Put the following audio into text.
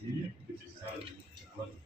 You.